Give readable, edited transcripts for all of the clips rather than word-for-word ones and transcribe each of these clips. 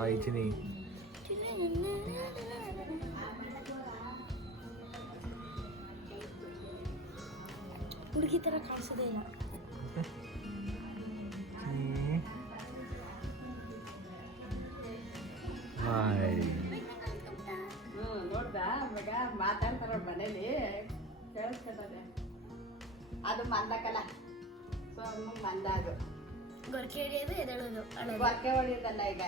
Hi Chini. ಹುಡುಗಿ ಥರ ಕಾಣಿಸೋದೇ ಇಲ್ಲ. ಹಾಯ್. ನೋಡ್ದ ಮಗ ಮಾತಾಡ್ತಾರ ಮನೇಲಿ ಕೇಳಿಸ್ಕೊತದೆ. ಅದು ಮಂದಕಲ್ಲ, ಸೊ ಮಂದಾಗು ಗೊರಕೆ ಹಿಡಿಯೋದು ಎದಳೋದು ಗೊರಕೆ ಹೊಡಿಯೋದಲ್ಲ, ಈಗ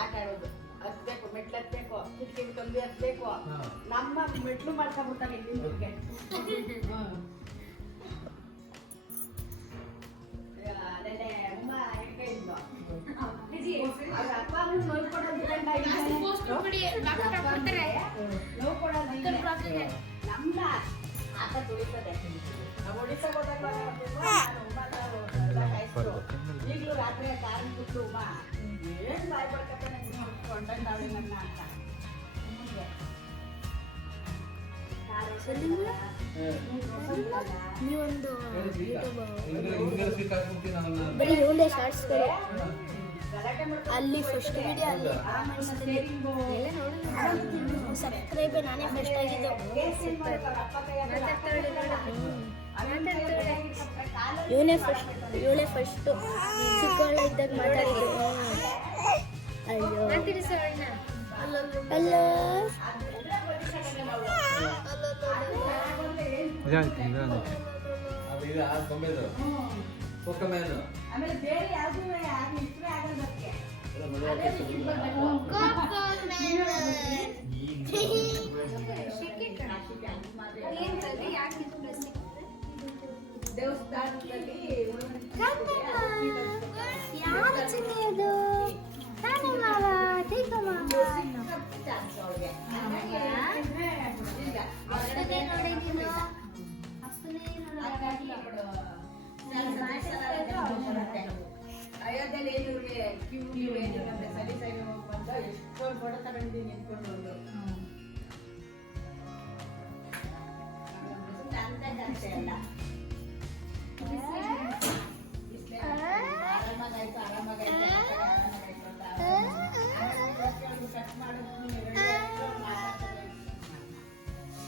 ಆಟ ಆಡೋದು. ಹತ್ಬೇಕು, ಮೆಟ್ಲು ಹತ್ಬೇಕು, ಕಿಟಕಿ ಕಂಬಿ ಹತ್ಬೇಕು. ನಮ್ಮ ಮೆಟ್ಲು ಮಾಡ್ಕೊಂಡ್ಬಿಡ್ತಾರೆ ಇಲ್ಲಿಂದಕ್ಕೆ. ಅದೇ ಅಮ್ಮ ಹೆಂಗೆ ಇದ್ಲು ಅವ್ರ ಅಪ್ಪ ಅಮ್ಮ ನೋಡ್ಕೊಡೋದು ನೋವು ಕೊಡೋದು ನಮ್ದ ಆತ ತುಳಿತದೆ. ಹೊಡಿಸಕ್ ಹೋದಾಗ ಈಗಲೂ ರಾತ್ರಿ ಕಾರಣ ಬಿಟ್ಟು ಉಮ್ಮ ಏನ್ ಬಾಯ್ ಬಡ್ಕತ್ತಾನೆ ಕೊಂಡಾಳೆ ನನ್ನ ಅಂತ. ನೀವೊಂದು ಬರೀ ಒಂದೇ ಶಾರ್ಟ್ಸ್ಗಳು ಅಲ್ಲಿ ಫಸ್ಟ್ ವಿಡಿಯೋ ಅಲ್ಲಿ ಸಬ್ಸ್ಕ್ರೈಬ್ ನಾನೇ ಫಸ್ಟ್ ಆಗಿದ್ದು. ಇವಳೇ ಫಸ್ಟು ಚಿಕ್ಕವಳ ಇದ್ದಾಗ ಮಾತಾಡಿದ್ದು. ಅಯ್ಯೋ ಅಲ್ಲ ಆಮೇಲೆ ಬೇರೆ ಯಾವ್ದು ಇಷ್ಟೇ ಆಗೋದಕ್ಕೆ ದೇವಸ್ಥಾನದಲ್ಲಿ ಅಯೋಧ್ಯೆಯಲ್ಲಿ ಏನಿವ್ರಿಗೆ ಕ್ಯೂ ಏನಿಲ್ಲ ಸರಿ ಸರಿ ಹೋಗಿ ಬಂದ ಎಷ್ಟೊಂದು ಫೋಟೋ ತಗೊಂಡಿದ್ದೀನಿ ನಿಂತ್ಕೊಂಡು ಅಂತೆ ಅಲ್ಲ. ಆರಾಮಾಗಾಯ್ತು ಆರಾಮಾಗಾಯ್ತು ಕಟ್ ಮಾಡಿದ್ವಿ.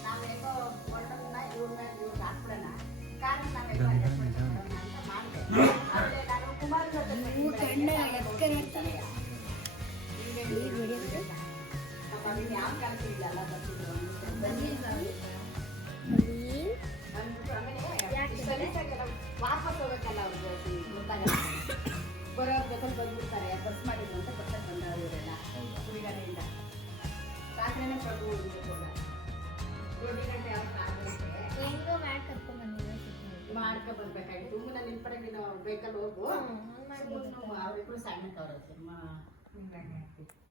ನಾವೇಗೋ ಫೋಟೋನ ಇವ್ರನ್ನ ಇವ್ರಿಗೆ ಹಾಕ್ಬಿಡೋಣ, ಕಾರಣ ನಾವೇಗೋ ಅಡ್ಜಸ್ಟ್ ಮಾಡ್ಕೊಳ್ಳೋಣ ಅಂತ ಮಾಡಿದೆ. ಆಮೇಲೆ ನಾನು ಕುಮಾರ್ ಜೊತೆ ಯಾವ ಕಾಣ್ತಿಲ್ಲ ಬರ್ತಿದ್ರು ವಾಪಸ್ ಹೋಗ್ಬೇಕಲ್ಲ ಅವ್ರಿಗೆ ಗೊತ್ತಾಗಲ್ಲ. ಬರೋರ್ ಜೊತೆ ಬಂದ್ಬಿಡ್ತಾರೆ, ಬಸ್ ಮಾಡಿದ್ರು ಅಂತ ಬಸ್ಸಲ್ಲಿ ಬಂದವರು ಇವರೆಲ್ಲ ಹುಡುಗನೆಯಿಂದ. ರಾತ್ರಿನೇ ಪ್ರಭು ದೊಡ್ಡ ಗಂಟೆ ಯಾವ ಮಾಡ್ಕೊ ಬರ್ಬೇಕಾಗಿತ್ತು. ನಾನು ನಿನ್ ಪಡೆ ನೀನು ಬೇಕಲ್ಲಿ ಹೋಗು, ಅವರಿಬ್ರು ಸಣ್ಣಕ್ಕವ್ರ